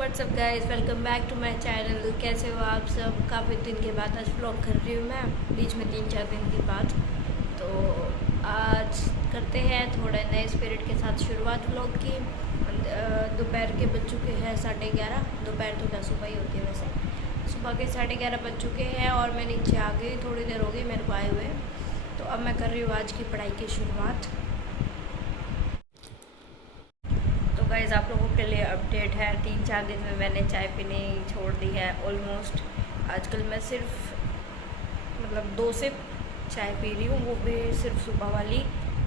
WhatsApp guys, welcome back to my channel. कैसे हो आप सब? काफ़ी दिन के बाद आज व्लॉग कर रही हूँ मैं, बीच में 3-4 दिन के बाद। तो आज करते हैं थोड़े नए स्पिरिट के साथ शुरुआत व्लॉग की। दोपहर के बज चुके हैं 11:30। दोपहर तो क्या सुबह ही होती है वैसे। सुबह के 11:30 बज चुके हैं और मैं नीचे आ गई। थोड़ी देर हो गई मेरे को आए हुए। तो अब मैं कर रही हूँ आज की पढ़ाई की शुरुआत। तो गाइज़, आप लोगों के लिए अपडेट है, 3-4 दिन में मैंने चाय पीनी छोड़ दी है ऑलमोस्ट। आजकल मैं सिर्फ 2 सिप चाय पी रही हूँ, वो भी सिर्फ सुबह वाली,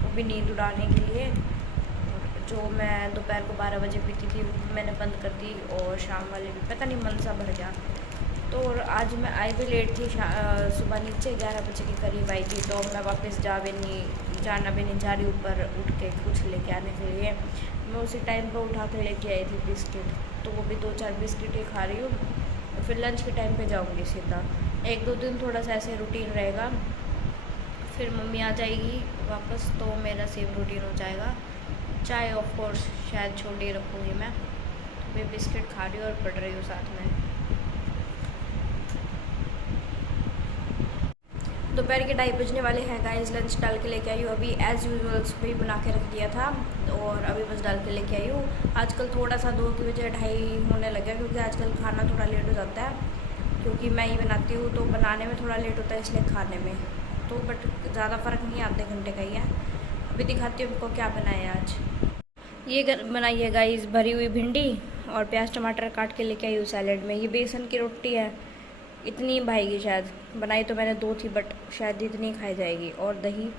वो भी नींद उड़ाने के लिए। और जो मैं दोपहर को 12 बजे पीती थी वो मैंने बंद कर दी, और शाम वाले भी पता नहीं मन सा भर गया। तो और आज मैं आई भी लेट थी, सुबह नीचे 11 बजे के करीब आई थी। तो मैं वापस जाना भी नहीं जा रही ऊपर उठ के कुछ लेके आने के लिए। मैं उसी टाइम पर उठा के लेके आई थी बिस्किट, तो वो भी 2-4 बिस्किट ही खा रही हूँ। फिर लंच के टाइम पे जाऊँगी सीधा। 1-2 दिन थोड़ा सा ऐसे रूटीन रहेगा, फिर मम्मी आ जाएगी वापस तो मेरा सेम रूटीन हो जाएगा। चाय ऑफ कोर्स शायद छोड़ ही रखूँगी मैं। तो मैं बिस्किट खा रही हूँ और पढ़ रही हूँ साथ में। दोपहर के 2:30 बजने वाले हैं गाइस। लंच डाल के लेके आई हूँ अभी, एज़ यूजुअल सुबह ही बना के रख दिया था, और अभी बस डाल के लेके आई हूँ। आजकल थोड़ा सा 2 की बजाय 2:30 होने लगा, क्योंकि आजकल खाना थोड़ा लेट हो जाता है, क्योंकि मैं ही बनाती हूँ तो बनाने में थोड़ा लेट होता है, इसलिए खाने में तो बट ज़्यादा फ़र्क नहीं, आधे घंटे का ही है। अभी दिखाती हूँ आपको क्या बनाया आज। ये बनाई है गाइस भरी हुई भिंडी, और प्याज टमाटर काट के लेके आई हूँ सैलेड में। ये बेसन की रोटी है, इतनी भाएगी शायद। बनाई तो मैंने 2 थी बट शायद इतनी खाई जाएगी। और दही,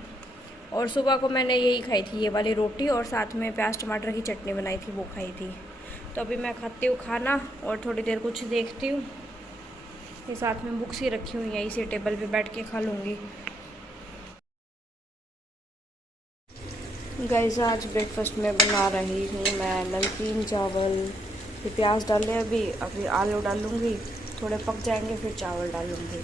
और सुबह को मैंने यही खाई थी, ये वाली रोटी, और साथ में प्याज टमाटर की चटनी बनाई थी, वो खाई थी। तो अभी मैं खाती हूँ खाना और थोड़ी देर कुछ देखती हूँ। ये साथ में बुक्स ही रखी हुई हैं, इसी टेबल पे बैठ के खा लूँगी। गाइस, आज ब्रेकफास्ट में बना रही हूँ मैं नमकीन चावल। फिर प्याज डाल लें, अभी आलू डालूँगी, थोड़े पक जाएंगे फिर चावल डालूँगी।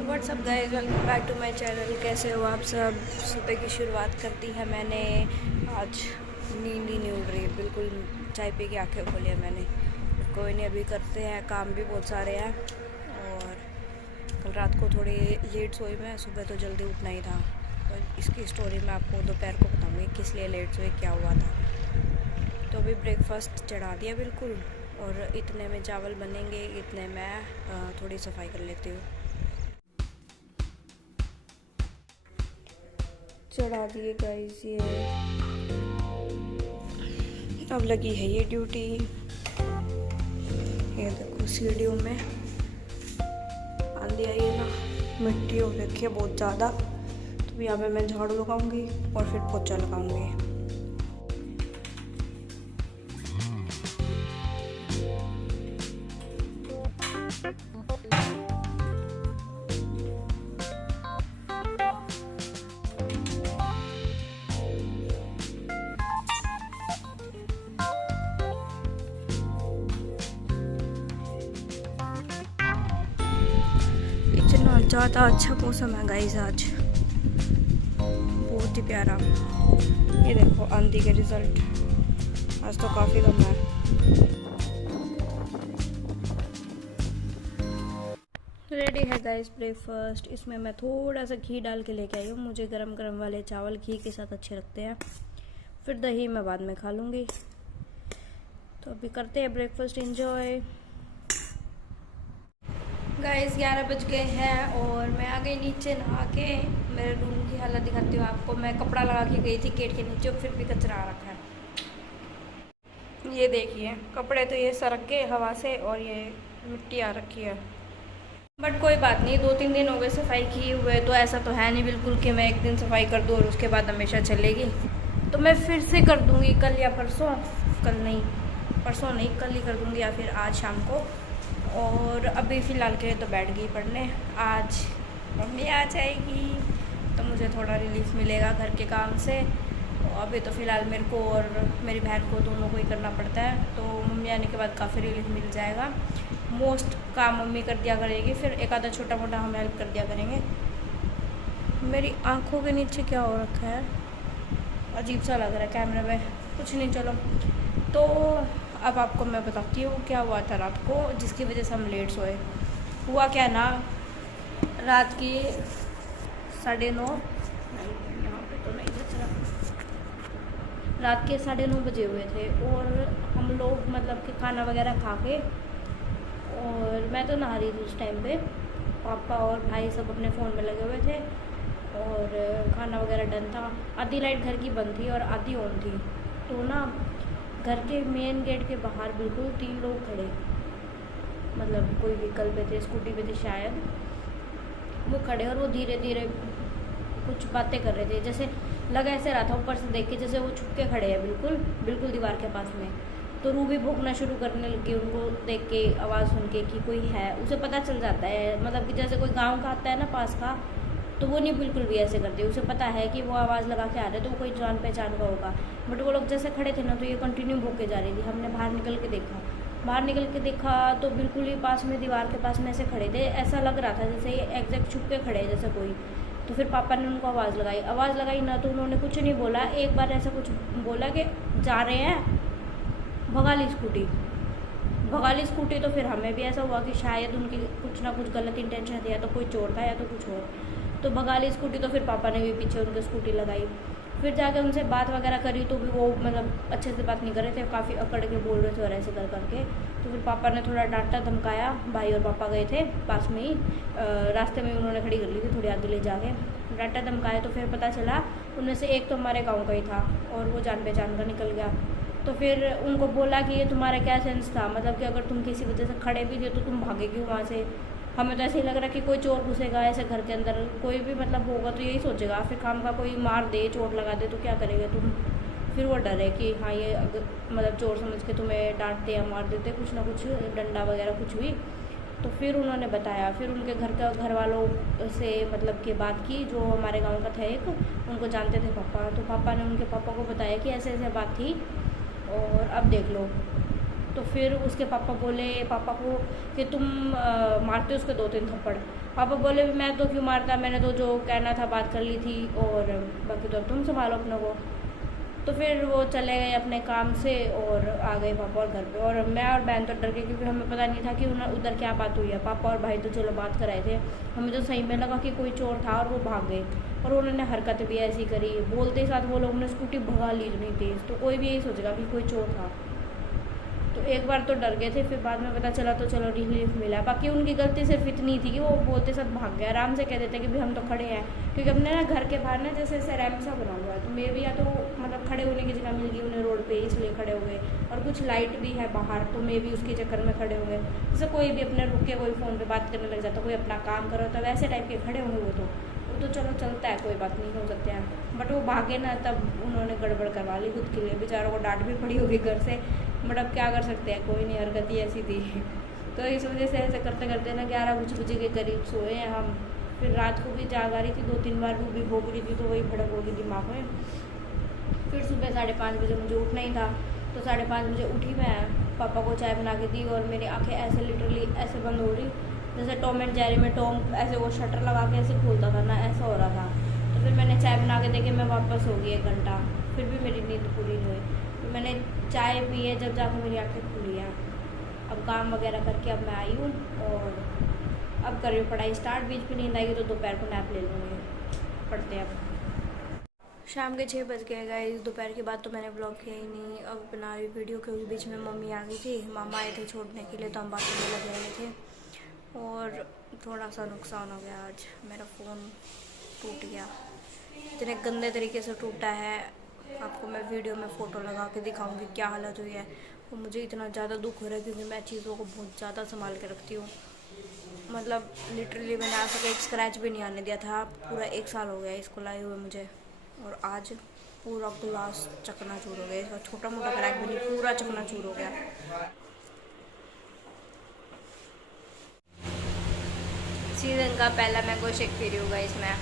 What's up guys, welcome back to my channel. कैसे हो आप सब? सुबह की शुरुआत कर दी है मैंने। आज नींद ही नहीं उड़ रही बिल्कुल, चाय पी के आँखें खोली है मैंने। कोई नहीं, अभी करते हैं, काम भी बहुत सारे हैं। और कल रात को थोड़ी लेट सोई मैं, सुबह तो जल्दी उठना ही था। और इसकी स्टोरी मैं आपको दोपहर को बताऊँगी, किस लिए लेट सोई, क्या हुआ था। तो अभी ब्रेकफास्ट चढ़ा दिया बिल्कुल, और इतने में चावल बनेंगे, इतने में थोड़ी सफाई कर लेती हूँ। चढ़ा दिए गाइस ये। अब लगी है ये ड्यूटी। ये देखो सीढ़ियों में आंधी आई है ना, मिट्टी हो रखी है बहुत ज़्यादा। तो यहाँ पे मैं झाड़ू लगाऊंगी और फिर पोछा लगाऊंगी। इतना ज़्यादा अच्छा मौसम है गाइस आज, बहुत ही प्यारा। ये देखो आंधी के रिजल्ट, आज तो काफ़ी कम है। रेडी है गाइस ब्रेकफास्ट। इसमें मैं थोड़ा सा घी डाल के लेके आई हूँ, मुझे गरम गरम वाले चावल घी के साथ अच्छे लगते हैं। फिर दही मैं बाद में खा लूँगी। तो अभी करते हैं ब्रेकफास्ट एंजॉय। गाइस 11 बज गए हैं और मैं आ गई नीचे नहा के। मेरे रूम की हालत दिखाती हूँ आपको। मैं कपड़ा लगा के गई थी गेट के नीचे, फिर भी कचरा आ रखा है। ये देखिए, कपड़े तो ये सरक गए हवा से, और ये मिट्टी आ रखी है। बट कोई बात नहीं, 2-3 दिन हो गए सफाई किए हुए, तो ऐसा तो है नहीं बिल्कुल कि मैं एक दिन सफाई कर दूँ और उसके बाद हमेशा चलेगी। तो मैं फिर से कर दूँगी कल या परसों। परसों नहीं, कल ही कर दूँगी, या फिर आज शाम को। और अभी फ़िलहाल के लिए तो बैठ गई पढ़ने। आज मम्मी आ जाएगी तो मुझे थोड़ा रिलीफ मिलेगा घर के काम से। अभी तो फ़िलहाल मेरे को और मेरी बहन को दोनों को ही करना पड़ता है, तो मम्मी आने के बाद काफ़ी रिलीफ मिल जाएगा। मोस्ट काम मम्मी कर दिया करेगी, फिर एक आधा छोटा मोटा हम हेल्प कर दिया करेंगे। मेरी आँखों के नीचे क्या हो रखा है, अजीब सा लग रहा है कैमरे में, कुछ नहीं। चलो, तो अब आपको मैं बताती हूँ क्या हुआ था रात को, जिसकी वजह से हम लेट सोए। हुआ क्या ना, रात की 9:30, यहाँ पे तो नहीं जच रहा, रात के 9:30 बजे हुए थे और हम लोग मतलब कि खाना वगैरह खा के, और मैं तो नहा रही थी उस टाइम पे, पापा और भाई सब अपने फ़ोन में लगे हुए थे और खाना वगैरह डन था। आधी लाइट घर की बंद थी और आधी ऑन थी, तो ना घर के मेन गेट के बाहर बिल्कुल 3 लोग खड़े, मतलब कोई व्हीकल पे थे, स्कूटी पे थे शायद, वो खड़े और वो धीरे धीरे कुछ बातें कर रहे थे। जैसे लगा ऐसे रहा था ऊपर से देख के जैसे वो छुप के खड़े हैं बिल्कुल बिल्कुल दीवार के पास में। तो रूह भी भौंकना शुरू करने लगी उनको देख के, आवाज़ सुन के कि कोई है। उसे पता चल जाता है, मतलब कि जैसे कोई गांव का आता है ना पास का, तो वो नहीं बिल्कुल भी ऐसे करते। उसे पता है कि वो आवाज़ लगा के आ रहे तो वो कोई जान पहचान का होगा। बट वो लोग जैसे खड़े थे ना, तो ये कंटिन्यू भौंके जा रही थी। हमने बाहर निकल के देखा तो बिल्कुल ही पास में दीवार के पास में ऐसे खड़े थे। ऐसा लग रहा था जैसे ये एग्जैक्ट छुप के खड़े हैं जैसे कोई। तो फिर पापा ने उनको आवाज़ लगाई ना, तो उन्होंने कुछ नहीं बोला। एक बार ऐसा कुछ बोला कि जा रहे हैं, भगा ली स्कूटी। तो फिर हमें भी ऐसा हुआ कि शायद उनकी कुछ ना कुछ गलत इंटेंशन थी, या तो कोई चोर था या तो कुछ और। तो भगा ली स्कूटी, तो फिर पापा ने भी पीछे उनकी स्कूटी लगाई। फिर जाके उनसे बात वगैरह करी तो भी वो मतलब अच्छे से बात नहीं कर रहे थे, काफ़ी अकड़ के बोल रहे थे और ऐसे कर करके। तो फिर पापा ने थोड़ा डांटा धमकाया। भाई और पापा गए थे पास में ही, रास्ते में उन्होंने खड़ी कर ली थी थोड़ी आगे ले जाके, डांटा धमकाया। तो फिर पता चला उनमें से एक तो हमारे गाँव का ही था और वो जान पहचान का निकल गया। तो फिर उनको बोला कि ये तुम्हारा क्या सेंस था, मतलब कि अगर तुम किसी वजह से खड़े भी थे तो तुम भागे क्यों वहाँ से। हमें तो ऐसे ही लग रहा है कि कोई चोर घुसेगा ऐसे घर के अंदर, कोई भी मतलब होगा तो यही सोचेगा, फिर काम का कोई मार दे चोट लगा दे तो क्या करेंगे तुम। फिर वो डर है कि हाँ ये अगर मतलब चोर समझ के तुम्हें डांटते या मार देते, कुछ ना कुछ डंडा वगैरह कुछ भी। तो फिर उन्होंने बताया, फिर उनके घर वालों से मतलब कि बात की, जो हमारे गाँव का था एक, उनको जानते थे पापा। तो पापा ने उनके पापा को बताया कि ऐसे ऐसे बात थी और अब देख लो। तो फिर उसके पापा बोले पापा को कि तुम मारते उसके 2-3 थप्पड़। पापा बोले मैं तो क्यों मारता, मैंने तो जो कहना था बात कर ली थी और बाकी तो अब तुम संभालो अपने को। तो फिर वो चले गए अपने काम से और आ गए पापा और घर पे, और मैं और बहन तो डर गए क्योंकि हमें पता नहीं था कि उधर क्या बात हुई है। पापा और भाई तो चलो बात कराए थे, हमें तो सही में लगा कि कोई चोर था और वो भाग गए। और उन्होंने हरकत भी ऐसी करी, बोलते साथ वो लोग ने स्कूटी भगा ली इतनी तेज़, तो कोई भी यही सोचेगा कि कोई चोर था। तो एक बार तो डर गए थे, फिर बाद में पता चला तो चलो रिलीफ मिला। बाकी उनकी गलती सिर्फ इतनी थी कि वो बोलते साथ भाग गए। आराम से कह देते कि भाई हम तो खड़े हैं, क्योंकि अपने ना घर के बाहर ना जैसे ऐसे रैम्प सा बना हुआ है, तो मे भी या तो मतलब खड़े होने की जगह मिल गई उन्हें रोड पे, इसलिए खड़े हो गए। और कुछ लाइट भी है बाहर, तो मे भी उसके चक्कर में खड़े होंगे। जैसे कोई भी अपने रुक के कोई फ़ोन पे बात करने लग जाता, कोई अपना काम करो, तो वैसे टाइप के खड़े होंगे वो तो चलो चलता है, कोई बात नहीं, हो सकते हैं। बट वो भागे ना, तब उन्होंने गड़बड़ करवा ली खुद के लिए। बेचारों को डांट भी पड़ी होगी घर से, बट अब क्या कर सकते हैं, कोई नहीं, हरकत ही ऐसी थी। तो इस वजह से ऐसे करते करते ना 11 कुछ बजे के करीब सोए हैं हम। फिर रात को भी जाग आ रही थी, 2-3 बार वो भी भोग रही थी, तो वही भड़क होगी दिमाग में। फिर सुबह 5:30 बजे मुझे उठना ही था, तो 5:30 बजे उठी मैं, पापा को चाय बना के दी और मेरी आँखें ऐसे लिटरली ऐसे बंद हो रही जैसे टॉम एंड जेरी में टॉम ऐसे वो शटर लगा के ऐसे खोलता था ना, ऐसा हो रहा था। तो फिर मैंने चाय बना के दे के मैं वापस हो गई 1 घंटा, फिर भी मेरी नींद पूरी नहीं हुई। तो मैंने चाय पी है, जब जाकर मेरी आँखें खुली हैं। अब काम वगैरह करके अब मैं आई हूँ और अब कर रही हूँ पढ़ाई स्टार्ट। बीच में नींद आएगी तो दोपहर को नैप ले लूँगी। पढ़ते हैं अब। शाम के 6 बज गए गाइस। दोपहर के बाद तो मैंने ब्लॉग किया ही नहीं, अब बना रही वीडियो, क्योंकि बीच में मम्मी आ गई थी, मामा आए थे छोड़ने के लिए, तो हम बातों में लगे हुए थे। और थोड़ा सा नुकसान हो गया आज, मेरा फ़ोन टूट गया, इतने गंदे तरीके से टूटा है। आपको मैं वीडियो में फ़ोटो लगा के दिखाऊंगी क्या हालत हुई है। और मुझे इतना ज़्यादा दुख हो रहा है क्योंकि मैं चीज़ों को बहुत ज़्यादा संभाल के रखती हूँ। मतलब लिटरली मैंने आज तक एक स्क्रैच भी नहीं आने दिया था। पूरा 1 साल हो गया इसको लाए हुए मुझे, और आज पूरा ग्लास चकनाचूर हो गया। इसका छोटा मोटा क्रैक भी नहीं, पूरा चकनाचूर हो गया। सीज़न का पहला मैंगो शेक पी रही हूँ गाइस मैं।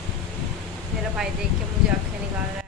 मेरा भाई देख के मुझे आंखें निकाल रहा है।